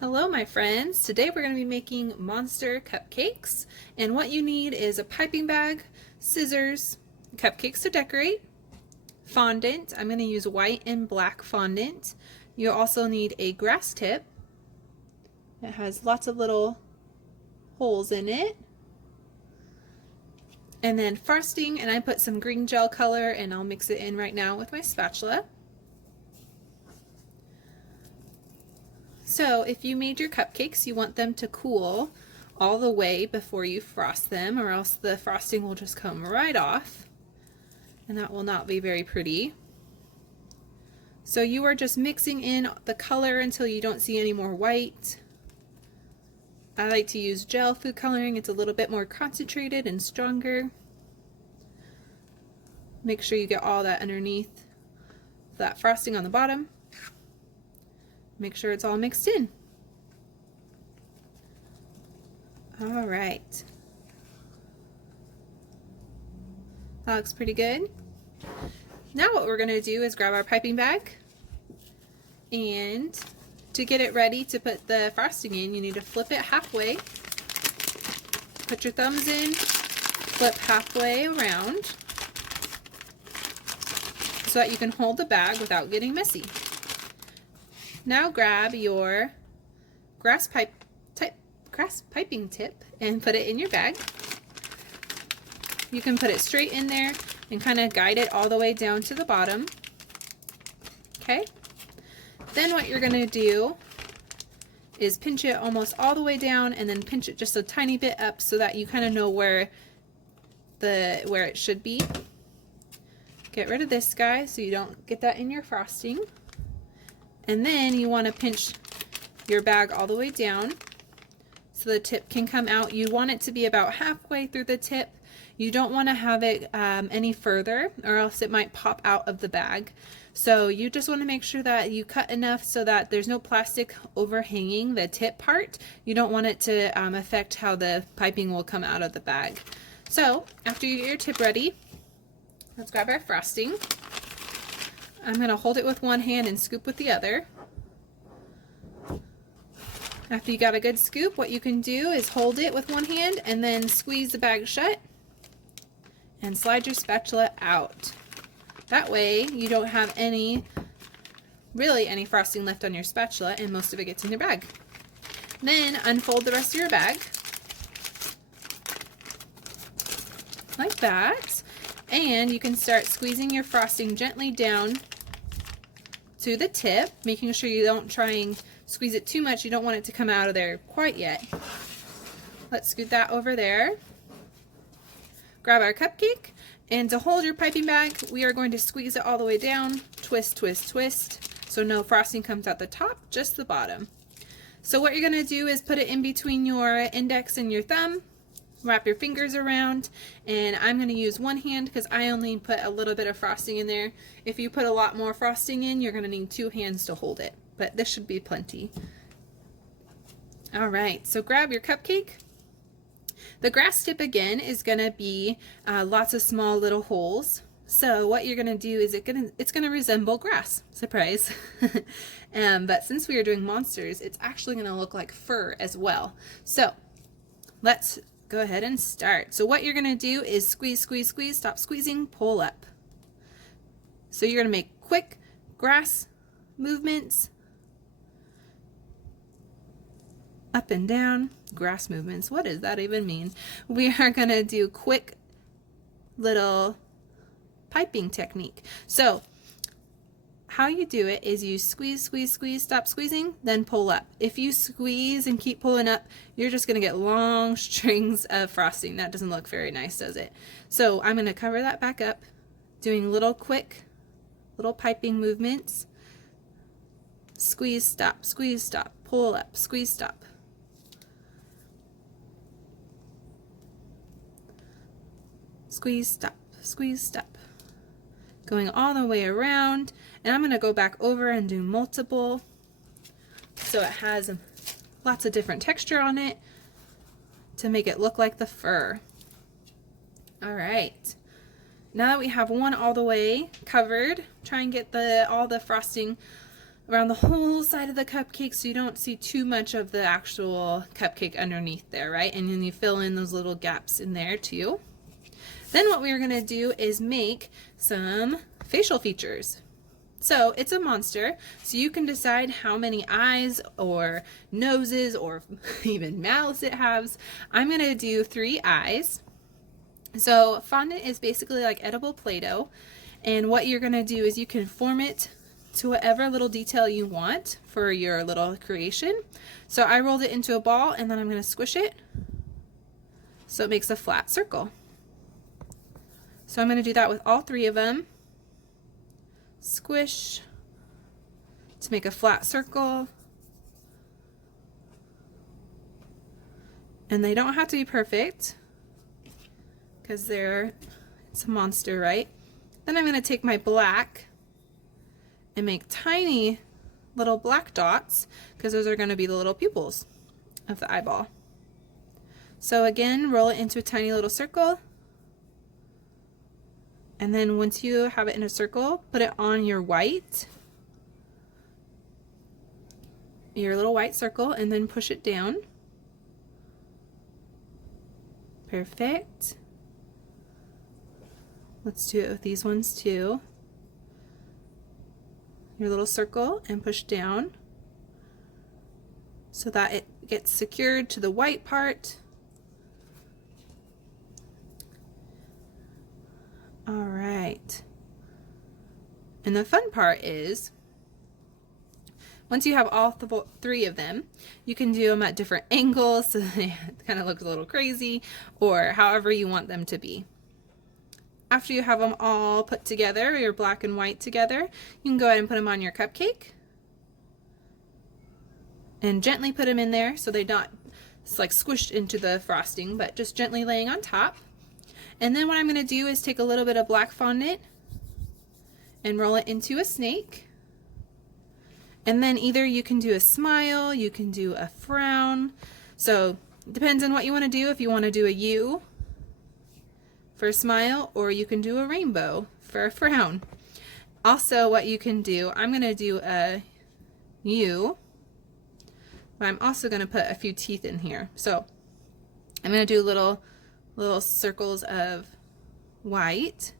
Hello my friends, today we're going to be making monster cupcakes, and what you need is a piping bag, scissors, cupcakes to decorate, fondant. I'm going to use white and black fondant. You also need a grass tip. It has lots of little holes in it. And then frosting, and I put some green gel color and I'll mix it in right now with my spatula. So if you made your cupcakes, you want them to cool all the way before you frost them, or else the frosting will just come right off, and that will not be very pretty. So you are just mixing in the color until you don't see any more white. I like to use gel food coloring. It's a little bit more concentrated and stronger. Make sure you get all that underneath that frosting on the bottom. Make sure it's all mixed in. All right. That looks pretty good. Now what we're going to do is grab our piping bag, and to get it ready to put the frosting in, you need to flip it halfway. Put your thumbs in, flip halfway around so that you can hold the bag without getting messy. Now grab your grass piping tip and put it in your bag. You can put it straight in there and kind of guide it all the way down to the bottom. Okay? Then what you're going to do is pinch it almost all the way down and then pinch it just a tiny bit up so that you kind of know where it should be. Get rid of this guy so you don't get that in your frosting. And then you want to pinch your bag all the way down so the tip can come out. You want it to be about halfway through the tip. You don't want to have it any further, or else it might pop out of the bag. So you just want to make sure that you cut enough so that there's no plastic overhanging the tip part. You don't want it to affect how the piping will come out of the bag. So after you get your tip ready, let's grab our frosting. I'm going to hold it with one hand and scoop with the other. After you got a good scoop, what you can do is hold it with one hand and then squeeze the bag shut and slide your spatula out. That way you don't have really any frosting left on your spatula, and most of it gets in your bag. Then unfold the rest of your bag like that, and you can start squeezing your frosting gently down to the tip, making sure you don't try and squeeze it too much. You don't want it to come out of there quite yet. Let's scoot that over there. Grab our cupcake, and to hold your piping bag, we are going to squeeze it all the way down, twist, twist, twist, so no frosting comes out the top, just the bottom. So what you're going to do is put it in between your index and your thumb, wrap your fingers around, and I'm going to use one hand because I only put a little bit of frosting in there. If you put a lot more frosting in, you're going to need two hands to hold it, but this should be plenty. Alright, so grab your cupcake. The grass tip again is going to be lots of small little holes. So what you're going to do is it's going to resemble grass. Surprise. But since we are doing monsters, it's actually going to look like fur as well. So let's go ahead and start. So what you're going to do is squeeze, squeeze, squeeze, stop squeezing, pull up. So you're going to make quick grass movements, up and down, grass movements. What does that even mean? We are going to do quick little piping technique. So how you do it is you squeeze, squeeze, squeeze, stop squeezing, then pull up. If you squeeze and keep pulling up, you're just going to get long strings of frosting. That doesn't look very nice, does it? So I'm going to cover that back up, doing little quick little piping movements. Squeeze, stop, pull up, squeeze, stop. Squeeze, stop. Going all the way around, and I'm going to go back over and do multiple so it has lots of different texture on it to make it look like the fur. Alright, now that we have one all the way covered, try and get all the frosting around the whole side of the cupcake so you don't see too much of the actual cupcake underneath there, right? And then you fill in those little gaps in there too. Then what we're going to do is make some facial features. So it's a monster, so you can decide how many eyes or noses or even mouths it has. I'm going to do 3 eyes. So fondant is basically like edible Play-Doh, and what you're going to do is you can form it to whatever little detail you want for your little creation. So I rolled it into a ball, and then I'm going to squish it so it makes a flat circle. So I'm going to do that with all 3 of them. Squish to make a flat circle. And they don't have to be perfect because it's a monster, right? Then I'm going to take my black and make tiny little black dots because those are going to be the little pupils of the eyeball. So again, roll it into a tiny little circle. And then once you have it in a circle, put it on your little white circle, and then push it down. Perfect. Let's do it with these ones too. Your little circle and push down so that it gets secured to the white part. All right. And the fun part is, once you have all 3 of them, you can do them at different angles so they kind of look a little crazy, or however you want them to be. After you have them all put together, your black and white together, you can go ahead and put them on your cupcake and gently put them in there so they're not like squished into the frosting, but just gently laying on top. And then what I'm going to do is take a little bit of black fondant and roll it into a snake. And then either you can do a smile, you can do a frown. So it depends on what you want to do. If you want to do a U for a smile, or you can do a rainbow for a frown. Also, what you can do, I'm going to do a U, but I'm also going to put a few teeth in here. So I'm going to do little circles of white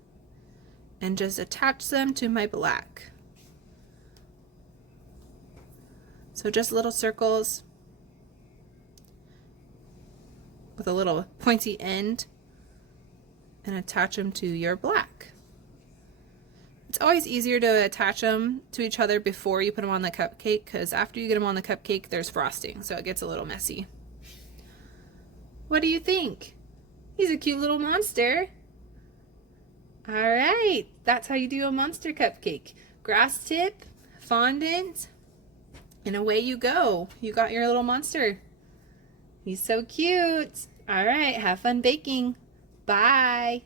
and just attach them to my black. So just little circles with a little pointy end, and attach them to your black. It's always easier to attach them to each other before you put them on the cupcake, because after you get them on the cupcake there's frosting, so it gets a little messy. What do you think? He's a cute little monster. Alright, that's how you do a monster cupcake. Grass tip, fondant, and away you go. You got your little monster. He's so cute. Alright, have fun baking. Bye.